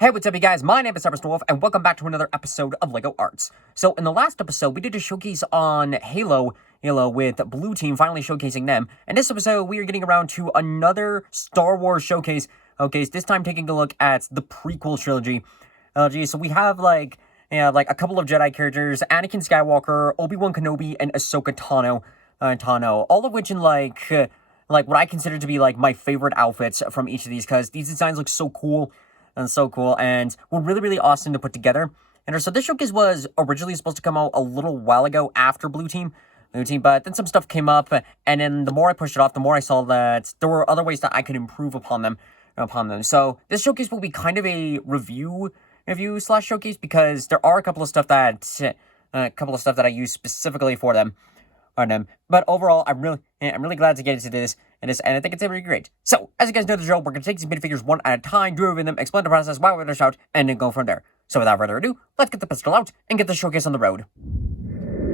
Hey, what's up, you guys? My name is Wolf, and welcome back to another episode of LEGO Arts. So, in the last episode, we did a showcase on Halo with Blue Team, finally showcasing them. And this episode, we are getting around to another Star Wars showcase. Okay, this time taking a look at the prequel trilogy. So we have, like a couple of Jedi characters, Anakin Skywalker, Obi-Wan Kenobi, and Ahsoka Tano, all of which in, like what I consider to be, like, my favorite outfits from each of these, because these designs look so cool. And were really awesome to put together. And so this showcase was originally supposed to come out a little while ago after Blue Team, but then some stuff came up, and then the more I pushed it off, the more I saw that there were other ways that I could improve upon them. So this showcase will be kind of a review slash showcase, because there are a couple of stuff that I use specifically for them. But overall, I'm really glad to get into this, and I think it's really great. So, as you guys know the drill, we're going to take these minifigures one at a time, do over them, explain the process, why we're going to shout, and then go from there. So without further ado, let's get the pistol out and get the showcase on the road.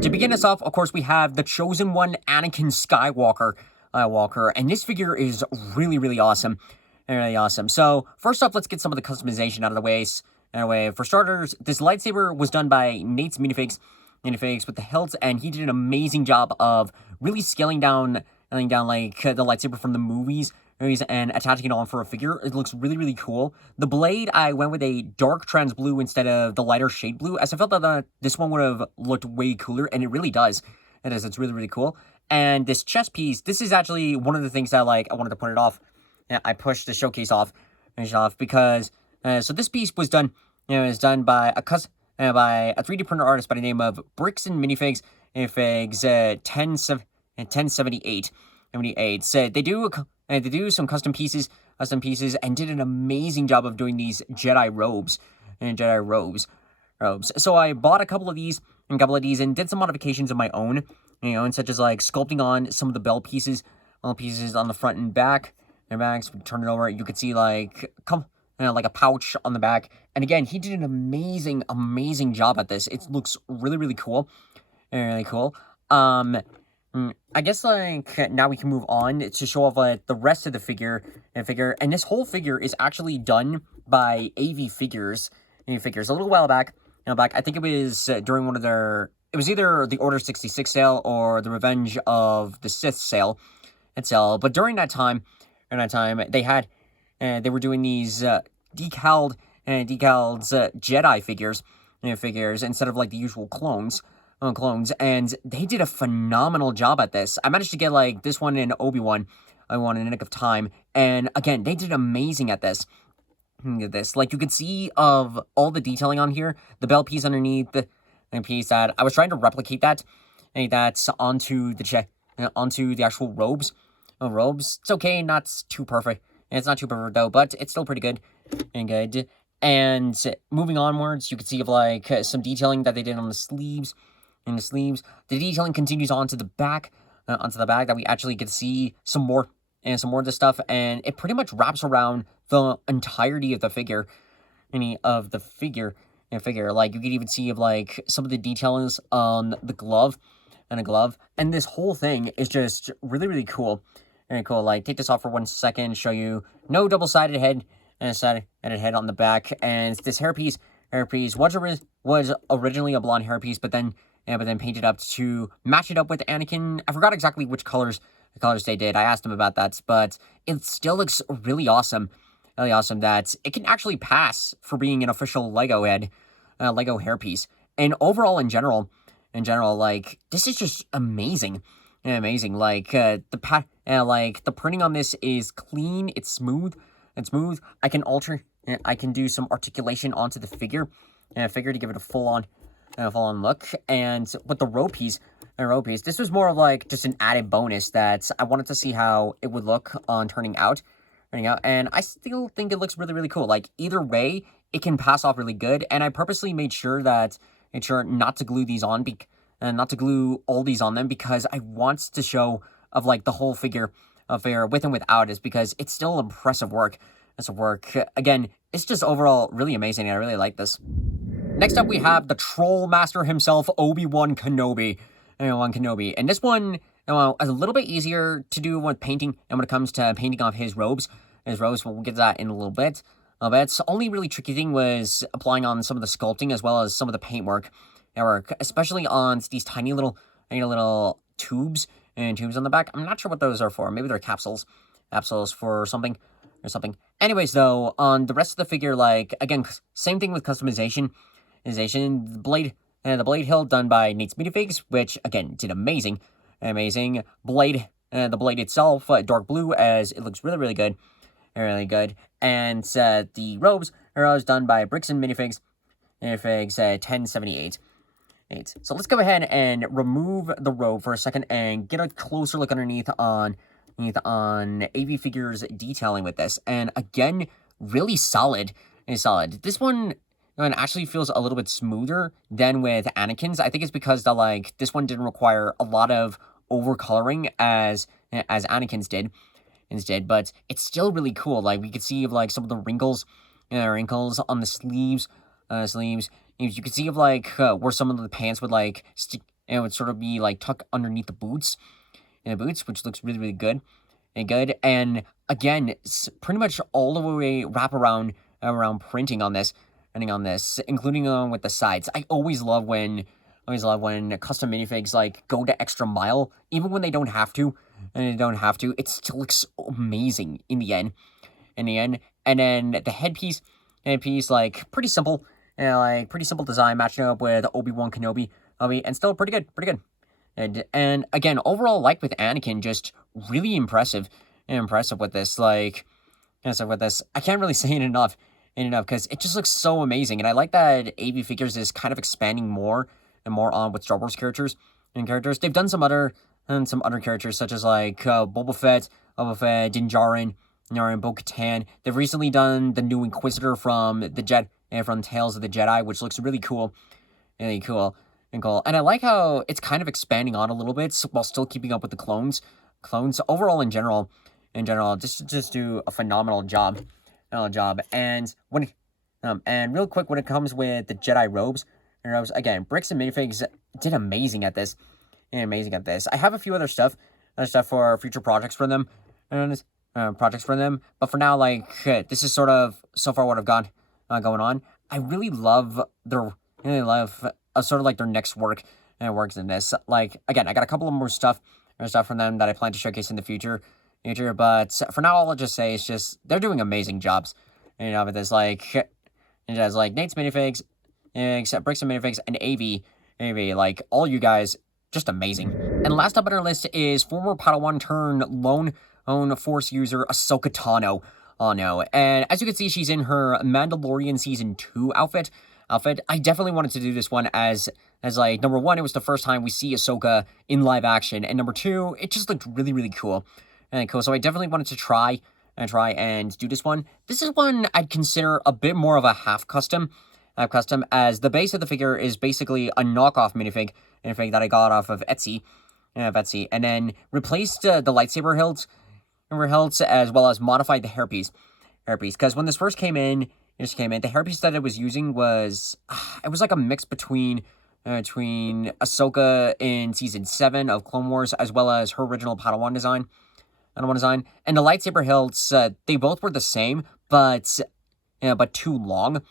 To begin us off, of course, we have the Chosen One, Anakin Skywalker, and this figure is really awesome. Really awesome. So, first off, let's get some of the customization out of the way. For starters, this lightsaber was done by Natesminifigs with the hilt, and he did an amazing job of really scaling down like the lightsaber from the movies and attaching it on for a figure. It looks really cool. The blade, I went with a dark trans blue instead of the lighter shade blue, as I felt that this one would have looked way cooler, and it really does. It's really cool. And this chest piece, this is actually one of the things that I wanted to put it off. I pushed the showcase off because so this piece was done by a 3D printer artist by the name of Prequel Minifigs 1078. So they do some custom pieces and did an amazing job of doing these Jedi robes. So I bought a couple of these and did some modifications of my own, and such as like sculpting on some of the bell pieces on the front and back. So we turn it over, you could see like a pouch on the back. And again, he did an amazing job at this. It looks really cool. Really cool. I guess now we can move on to show off the rest of the figure. And this whole figure is actually done by AVFigures. A little while back. I think it was during one of their. It was either the Order 66 sale or the Revenge of the Sith sale. But during that time, they had. They were doing these decaled Jedi figures instead of like the usual clones, and they did a phenomenal job at this. I managed to get like this one in Obi-Wan, in a nick of time, and again they did amazing at this. Like you can see of all the detailing on here, the bell piece underneath the piece that I was trying to replicate that's onto the actual robes. It's okay, not too perfect. It's not too perfect though, but it's still pretty good. And moving onwards, you can see of like some detailing that they did on the sleeves. The detailing continues onto the back, that we actually get to see some more of this stuff, and it pretty much wraps around the entirety of the figure. Like you can even see of like some of the details on the glove, and this whole thing is just really cool. Very cool. Like, take this off for 1 second, show you no double-sided head head on the back, and this hairpiece was originally a blonde hairpiece, but then painted up to match it up with Anakin. I forgot exactly which colors they did. I asked him about that, but it still looks really awesome. Really awesome that it can actually pass for being an official Lego hairpiece. And overall, in general, like, this is just amazing. Like the printing on this is clean. It's smooth. I can do some articulation onto the figure to give it a full on look. And with the row piece, this was more of like just an added bonus that I wanted to see how it would look on turning out. And I still think it looks really cool. Like either way, it can pass off really good. And I purposely made sure not to glue these on and not to glue all these on them, because I want to show of like the whole figure with and without, is because it's still impressive work. Again, it's just overall really amazing. I really like this. Next up, we have the Troll Master himself, Obi-Wan Kenobi. And this one is a little bit easier to do with painting, and when it comes to painting off his robes. We'll get to that in a little bit. But only really tricky thing was applying on some of the sculpting as well as some of the paintwork, especially on these tiny little tubes and tubes on the back. I'm not sure what those are for. Maybe they're capsules for something or something. Anyways, though, on the rest of the figure, like, again, same thing with customization. The blade hilt done by Natesminifigs, which, again, did amazing. Blade, the blade itself, dark blue, as it looks really, really good. And the robes are done by Minifigs 1078. So let's go ahead and remove the robe for a second and get a closer look underneath on AVFigures detailing with this. And again, really solid. This one actually feels a little bit smoother than with Anakin's. I think it's because this one didn't require a lot of overcoloring as Anakin's did. But it's still really cool. Like, we could see some of the wrinkles on the sleeves. You could see where some of the pants would stick, and it would sort of be tucked underneath the boots, which looks really, really good. And again, pretty much all the way wrap around printing on this, including with the sides. I always love when custom minifigs go the extra mile, even when they don't have to. It still looks amazing in the end. And then the headpiece, pretty simple, pretty simple design, matching up with Obi-Wan Kenobi, and still pretty good. And again, overall, like with Anakin, just really impressive with this. I can't really say it enough, because it just looks so amazing. And I like that AVFigures is kind of expanding more and more on with Star Wars characters. They've done some other characters, such as Boba Fett, Din Djarin, Bo-Katan. They've recently done the new Inquisitor from Tales of the Jedi, which looks really cool. And I like how it's kind of expanding on a little bit while still keeping up with the clones. Overall, in general, just do a phenomenal job. And real quick, when it comes with the Jedi robes, again, Bricks and Minifigs did amazing at this. I have a few other stuff for future projects for them, but for now, this is sort of so far what I've got going on. I really love sort of their next works in this. Again, I got a couple of more stuff from them that I plan to showcase in the future. But for now, all I'll just say is just they're doing amazing jobs. With this, Natesminifigs, Bricks and Minifigs, and AV, all you guys, just amazing. And last up on our list is former Padawan turned lone Force user Ahsoka Tano. Oh no! And as you can see, she's in her Mandalorian Season 2 outfit. I definitely wanted to do this one as number one, it was the first time we see Ahsoka in live action, and number two, it just looked really, really cool. So I definitely wanted to try and do this one. This is one I'd consider a bit more of a half custom, as the base of the figure is basically a knockoff minifig that I got off of Etsy, and then replaced the lightsaber hilts, as well as modified the hairpiece, because when this first came in, the hairpiece that I was using was, it was like a mix between Ahsoka in Season 7 of Clone Wars, as well as her original Padawan design. And the lightsaber hilts, they both were the same, but too long,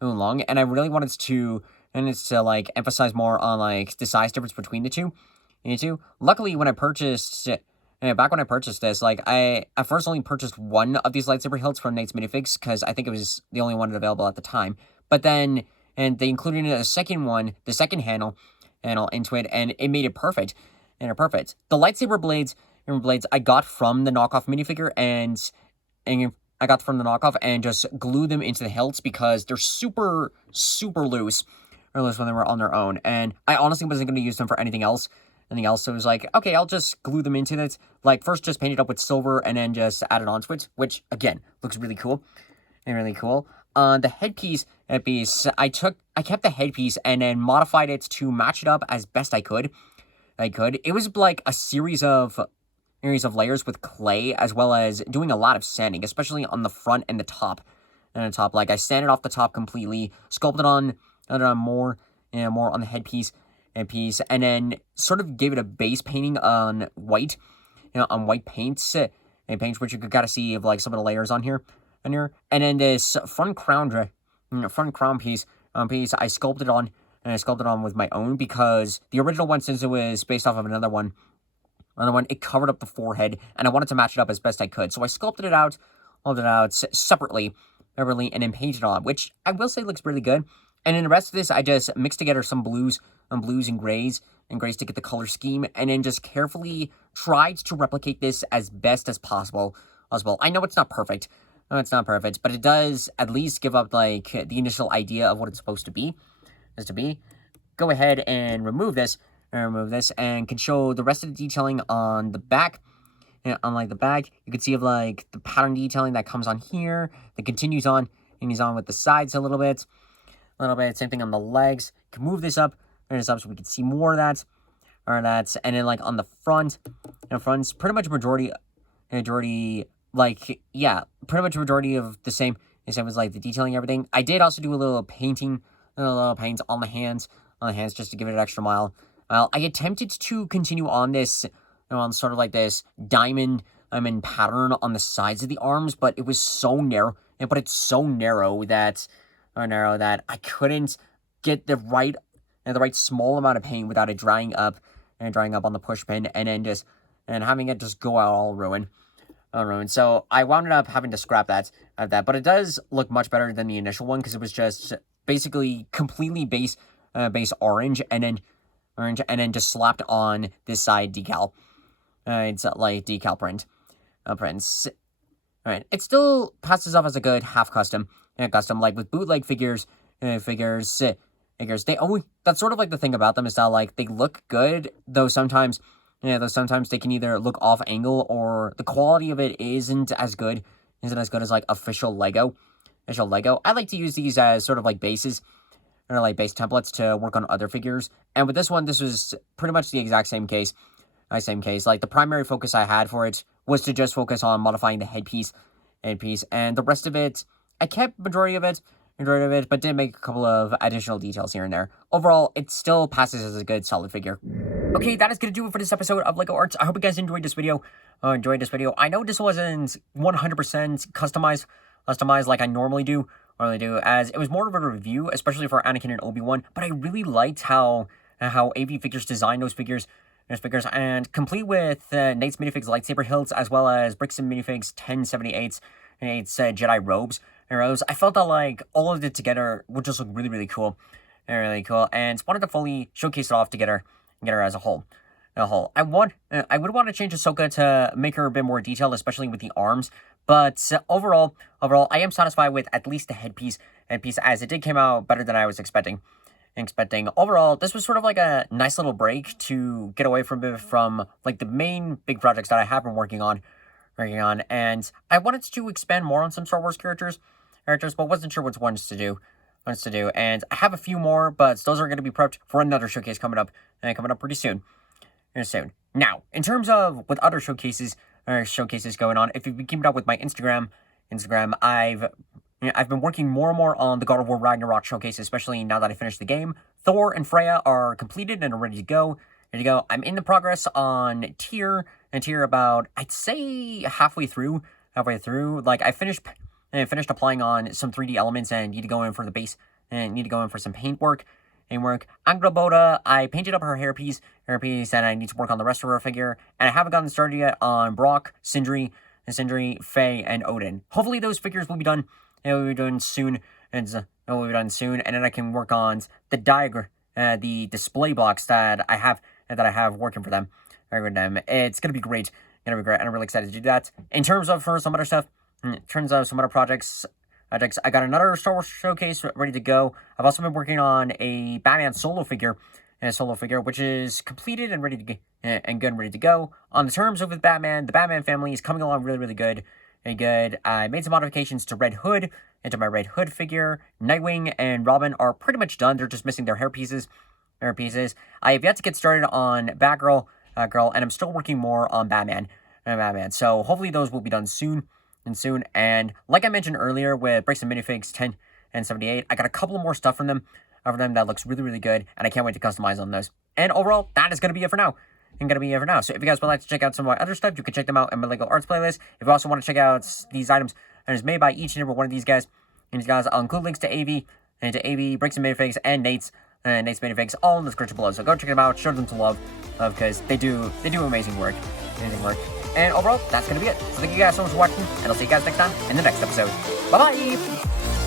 and I really wanted to emphasize more on the size difference between the two. Luckily, when I purchased back when I purchased this, I at first only purchased one of these lightsaber hilts from Natesminifigs, because I think it was the only one available at the time. But then, and they included a second one, the second handle into it, and it made it perfect. The lightsaber blades I got from the knockoff minifigure, and I got from the knockoff and just glued them into the hilts because they're super, super loose. Or loose when they were on their own. And I honestly wasn't going to use them for anything else. So it was okay, I'll just glue them into this. First just paint it up with silver and then just add it onto it, which, again, looks really cool. The headpiece, I kept the headpiece and then modified it to match it up as best I could. It was a series of layers with clay, as well as doing a lot of sanding, especially on the front and the top. I sanded off the top completely, sculpted on more on the headpiece, and then sort of gave it a base painting on white, on white paints, which you could kind of see of some of the layers on here. on here. And then this front crown piece, I sculpted on, and I sculpted on with my own, because the original one, since it was based off of another one, it covered up the forehead, and I wanted to match it up as best I could. So I sculpted it out, separately, and then painted it on, which I will say looks really good. And in the rest of this, I just mixed together some blues and grays to get the color scheme, and then just carefully tried to replicate this as best as possible. I know it's not perfect. But it does at least give up, like, the initial idea of what it's supposed to be. Go ahead and remove this, and can show the rest of the detailing on the back. And on, like, the back, you can see, like, the pattern detailing that comes on here, that continues on with the sides a little bit. Same thing on the legs. You can move this up, so we can see more of that. And then, like, on the front's pretty much majority, like, yeah, pretty much majority of the same as, like, the detailing and everything. I did also do a little painting, paints on the hands, just to give it an extra mile. I attempted to continue on this, on sort of like this diamond, pattern on the sides of the arms, but it was so narrow, it's so narrow that I couldn't get the right small amount of paint without it drying up on the push pin, and then having it just go out all ruined. So I wound up having to scrap that, but it does look much better than the initial one, because it was just basically completely base orange, and then just slapped on this side decal. It's like decal prints. All right, it still passes off as a good half custom. Like with bootleg figures, figures. That's sort of like the thing about them, is that, like, they look good, though sometimes they can either look off angle, or the quality of it isn't as good as like official Lego. I like to use these as sort of like bases, or like base templates to work on other figures. And with this one, this was pretty much the exact same case. Like, the primary focus I had for it was to just focus on modifying the headpiece, and the rest of it, I kept majority of it, but did make a couple of additional details here and there. Overall, it still passes as a good, solid figure. Okay, that is going to do it for this episode of LEGO Arts. I hope you guys enjoyed this video. I know this wasn't 100% customized like I normally do, as it was more of a review, especially for Anakin and Obi-Wan, but I really liked how AVFigures designed those figures, and complete with Natesminifigs lightsaber hilts, as well as Minifigs 1078s and its Jedi robes and arrows. I felt that, like, all of it together would just look really, really cool, and wanted to fully showcase it off together as a whole. I would want to change Ahsoka to make her a bit more detailed, especially with the arms. But overall, I am satisfied with at least the headpiece, as it did came out better than I was expecting. Overall, this was sort of like a nice little break to get away from like the main big projects that I have been working on, and I wanted to expand more on some Star Wars characters, but wasn't sure which ones to do. And I have a few more, but those are going to be prepped for another showcase coming up pretty soon. Now, in terms of with other showcases going on, if you've been keeping up with my Instagram, I've been working more and more on the God of War Ragnarok showcase, especially now that I finished the game. Thor and Freya are completed and are ready to go. I'm in the progress on tier about, I'd say, halfway through. Like, I finished applying on some 3D elements and need to go in for the base, and need to go in for some paint work. Angrboda, I painted up her hairpiece, and I need to work on the rest of her figure. And I haven't gotten started yet on Brock, Sindri, Faye, and Odin. Hopefully those figures will be done. Will be done soon, and then I can work on the diagram, the display blocks that I have working for them. It's gonna be great. And I'm really excited to do that. In terms of some other stuff, some other projects, I got another Star Wars showcase ready to go. I've also been working on a Batman solo figure, which is completed and ready to go. On the terms of with Batman, the Batman family is coming along really, really good. I made some modifications to Red Hood, into my Red Hood figure. Nightwing and Robin are pretty much done. They're just missing their hair pieces. I have yet to get started on Batgirl, and I'm still working more on Batman. So hopefully those will be done soon. And like I mentioned earlier with Minifigs 10 and 78, I got a couple more stuff from them that looks really, really good, and I can't wait to customize on those. And overall, that is going to be it for now. So if you guys would like to check out some of my other stuff, you can check them out in my LEGO Arts playlist. If you also want to check out these items and is made by each and every one of these guys. And these guys, I'll include links to AV, and to AV, Natesminifigs, and Natesminifigs, all in the description below. So go check them out, show them some love, because they do amazing work. And overall, that's going to be it. So thank you guys so much for watching, and I'll see you guys next time in the next episode. Bye-bye!